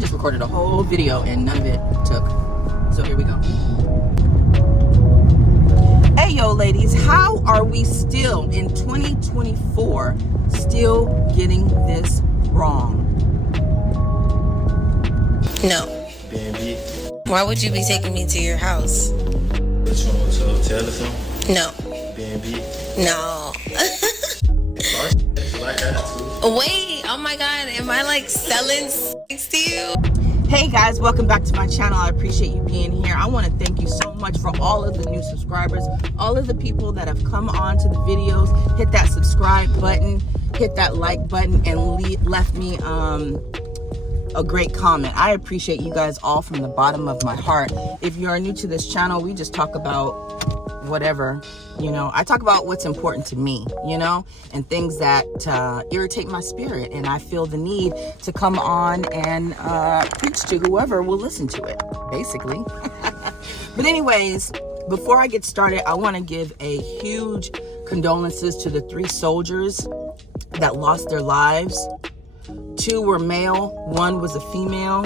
just recorded a whole video and none of it took. So here we go. Hey, yo, ladies, how are we still in 2024 still getting this wrong? No. B&B. Why would you be taking me to your house? What you want to hotel or something? No. B&B. No. Like that too. Wait, oh my God, am I like selling sex to you? Hey guys, welcome back to my channel. I appreciate you being here. I want to thank you so much for all of the new subscribers, all of the people that have come on to the videos, hit that subscribe button, hit that like button, and left me a great comment. I appreciate you guys all from the bottom of my heart. If you are new to this channel, we just talk about whatever, you know. I talk about what's important to me, you know, and things that irritate my spirit, and I feel the need to come on and preach to whoever will listen to it, basically. But anyways, before I get started, I want to give a huge condolences to the 3 soldiers that lost their lives. 2 were male, 1 was a female,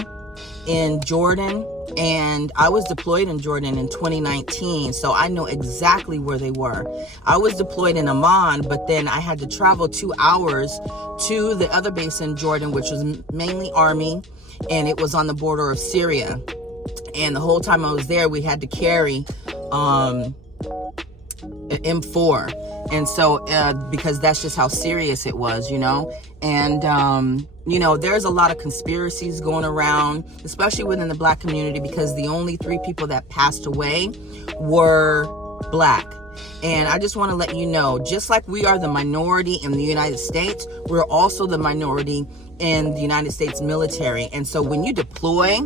in Jordan. And I was deployed in Jordan in 2019, so I know exactly where they were. I was deployed in Amman, but then I had to travel 2 hours to the other base in Jordan, which was mainly Army, and it was on the border of Syria. And the whole time I was there, we had to carry an M4. And so, because that's just how serious it was, you know. And, you know, there's a lot of conspiracies going around, especially within the Black community, because the only 3 people that passed away were Black. And I just want to let you know, just like we are the minority in the United States, we're also the minority in the United States military. And so when you deploy,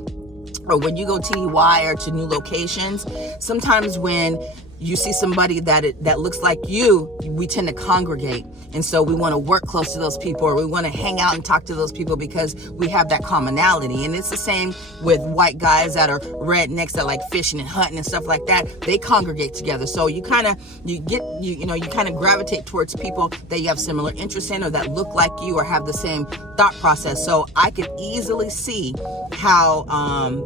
or when you go TDY or to new locations, sometimes when you see somebody that looks like you, we tend to congregate. And so we want to work close to those people, or we want to hang out and talk to those people because we have that commonality. And it's the same with white guys that are rednecks that like fishing and hunting and stuff like that. They congregate together. So you kind of gravitate towards people that you have similar interests in, or that look like you, or have the same thought process. So I could easily see how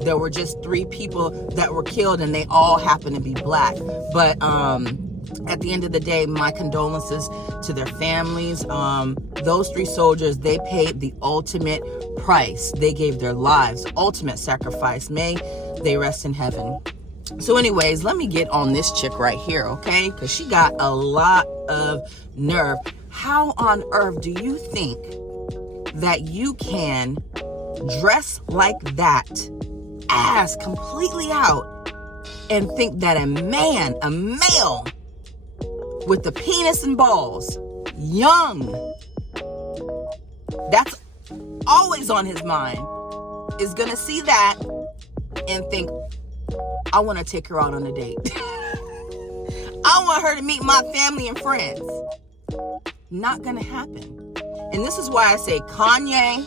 there were just 3 people that were killed, and they all happen to be Black. But at the end of the day, my condolences to their families. Those 3 soldiers, they paid the ultimate price. They gave their lives, ultimate sacrifice. May they rest in heaven. So anyways, let me get on this chick right here, okay? Because she got a lot of nerve. How on earth do you think that you can dress like that, ass completely out, and think that a male with the penis and balls, young, that's always on his mind, is gonna see that and think, I want to take her out on a date. I want her to meet my family and friends. Not gonna happen. And this is why I say Kanye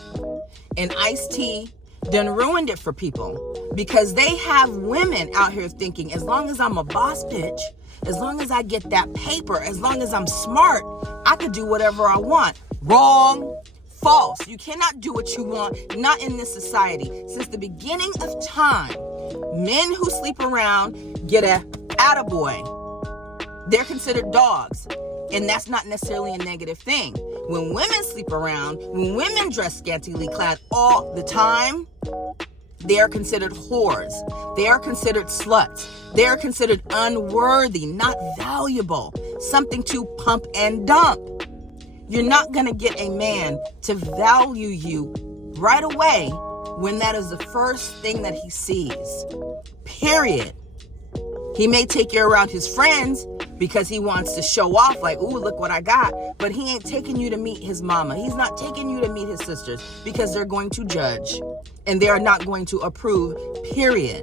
and Ice-T done ruined it for people, because they have women out here thinking, as long as I'm a boss bitch, as long as I get that paper, as long as I'm smart, I could do whatever I want. Wrong. False. You cannot do what you want, not in this society. Since the beginning of time, men who sleep around get a attaboy. They're considered dogs. And that's not necessarily a negative thing. When women sleep around, when women dress scantily clad all the time, they are considered whores. They are considered sluts. They are considered unworthy, not valuable, something to pump and dump. You're not going to get a man to value you right away when that is the first thing that he sees. Period. He may take you around his friends because he wants to show off, like, ooh, look what I got. But he ain't taking you to meet his mama. He's not taking you to meet his sisters, because they're going to judge and they are not going to approve, period.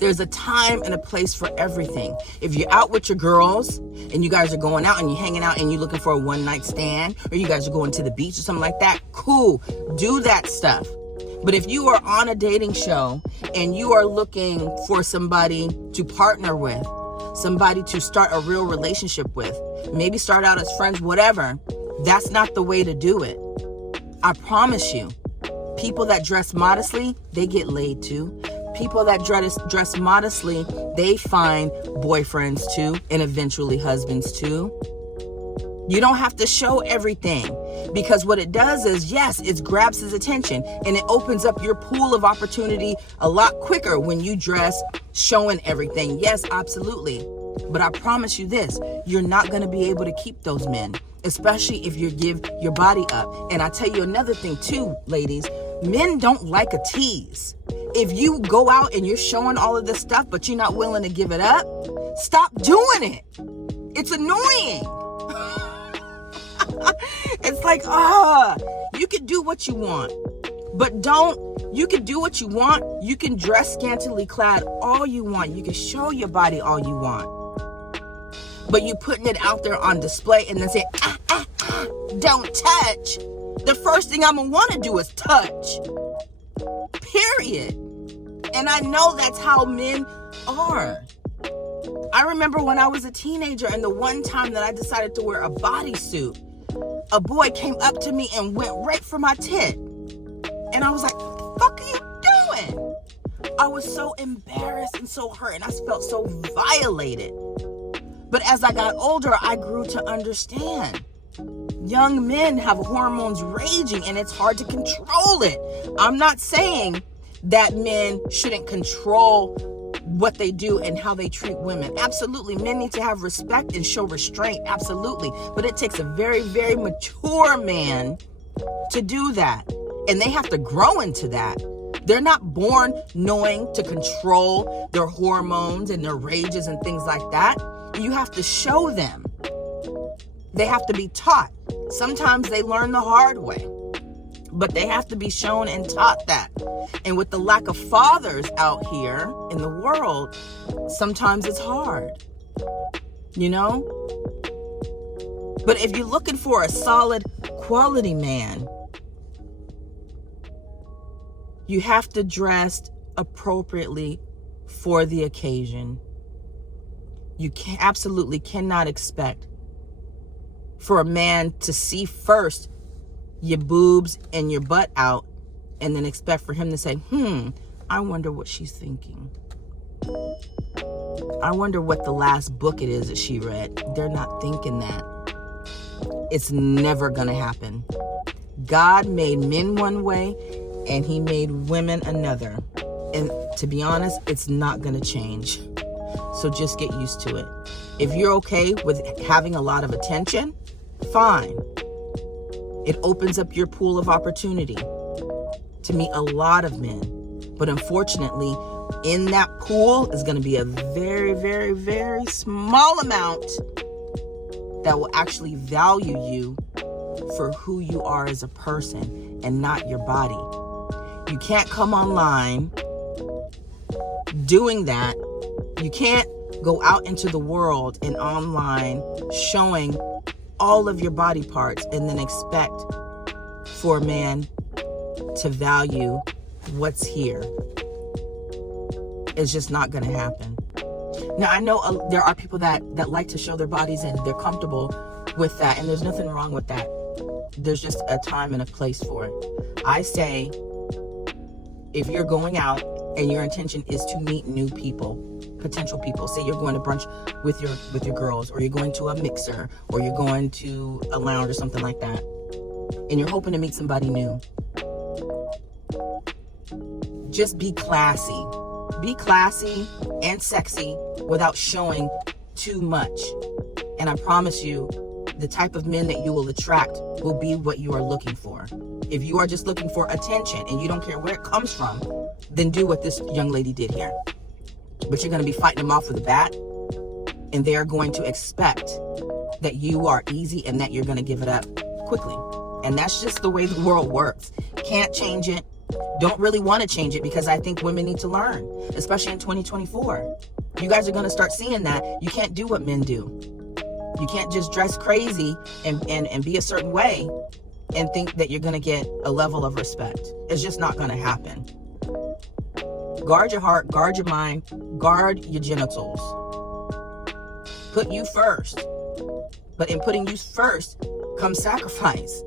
There's a time and a place for everything. If you're out with your girls and you guys are going out and you're hanging out and you're looking for a one-night stand, or you guys are going to the beach or something like that, cool, do that stuff. But if you are on a dating show and you are looking for somebody to partner with, somebody to start a real relationship with, maybe start out as friends, whatever, that's not the way to do it. I promise you. People that dress modestly, they get laid too. People that dress modestly, they find boyfriends too, and eventually husbands too. You don't have to show everything, because what it does is, yes, it grabs his attention and it opens up your pool of opportunity a lot quicker when you dress showing everything. Yes, absolutely. But I promise you this, you're not going to be able to keep those men, especially if you give your body up. And I tell you another thing too, ladies, men don't like a tease. If you go out and you're showing all of this stuff, but you're not willing to give it up, stop doing it. It's annoying. It's like, you can do what you want, but you can do what you want. You can dress scantily clad all you want. You can show your body all you want. But you putting it out there on display and then say, don't touch. The first thing I'm going to want to do is touch. Period. And I know that's how men are. I remember when I was a teenager and the one time that I decided to wear a bodysuit, a boy came up to me and went right for my tit. And I was like, what the fuck are you doing? I was so embarrassed and so hurt, and I felt so violated. But as I got older, I grew to understand. Young men have hormones raging and it's hard to control it. I'm not saying that men shouldn't control what they do and how they treat women. Absolutely. Men need to have respect and show restraint. Absolutely. But it takes a very, very mature man to do that. And they have to grow into that. They're not born knowing to control their hormones and their rages and things like that. You have to show them. They have to be taught. Sometimes they learn the hard way, but they have to be shown and taught that. And with the lack of fathers out here in the world, sometimes it's hard, you know? But if you're looking for a solid quality man, you have to dress appropriately for the occasion. You absolutely cannot expect for a man to see first your boobs and your butt out and then expect for him to say, I wonder what she's thinking. I wonder what the last book it is that she read. They're not thinking that. It's never gonna happen. God made men one way and he made women another. And to be honest, it's not gonna change. So just get used to it. If you're okay with having a lot of attention, fine. It opens up your pool of opportunity to meet a lot of men. But unfortunately, in that pool is going to be a very, very, very small amount that will actually value you for who you are as a person and not your body. You can't come online doing that. You can't go out into the world and online showing all of your body parts and then expect for a man to value what's here. It's just not going to happen. Now, I know there are people that like to show their bodies and they're comfortable with that, and there's nothing wrong with that. There's just a time and a place for it. I say, if you're going out and your intention is to meet new people, potential people, say you're going to brunch with your girls, or you're going to a mixer, or you're going to a lounge or something like that, and you're hoping to meet somebody new, just be classy. Be classy and sexy without showing too much. And I promise you, the type of men that you will attract will be what you are looking for. If you are just looking for attention and you don't care where it comes from, then do what this young lady did here. But you're going to be fighting them off with a bat, and they're going to expect that you are easy and that you're going to give it up quickly. And that's just the way the world works. Can't change it. Don't really want to change it, because I think women need to learn, especially in 2024. You guys are going to start seeing that you can't do what men do. You can't just dress crazy and be a certain way and think that you're going to get a level of respect. It's just not going to happen. Guard your heart, guard your mind, guard your genitals. Put you first. But in putting you first comes sacrifice.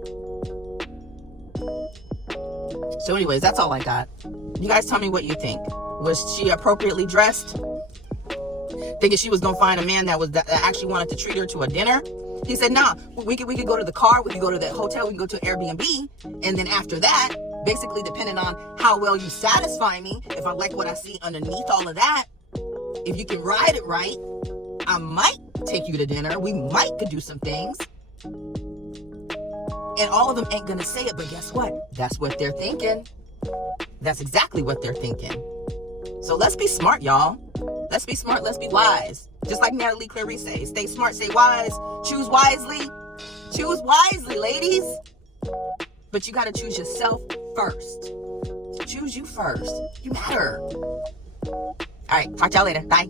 So anyways, that's all I got. You guys tell me what you think. Was she appropriately dressed? Thinking she was gonna find a man that actually wanted to treat her to a dinner? He said, nah, we could go to the car, we could go to the hotel, we can go to an Airbnb, and then after that, basically depending on how well you satisfy me, if I like what I see underneath all of that, if you can ride it right, I might take you to dinner. We might could do some things. And all of them ain't gonna say it, but guess what? That's what they're thinking. That's exactly what they're thinking. So let's be smart, y'all. Let's be smart, let's be wise. Just like Natalie Clarice says, stay smart, stay wise, choose wisely. Choose wisely, ladies. But you gotta choose yourself first. Choose you first. You matter. All right, talk to y'all later. Bye.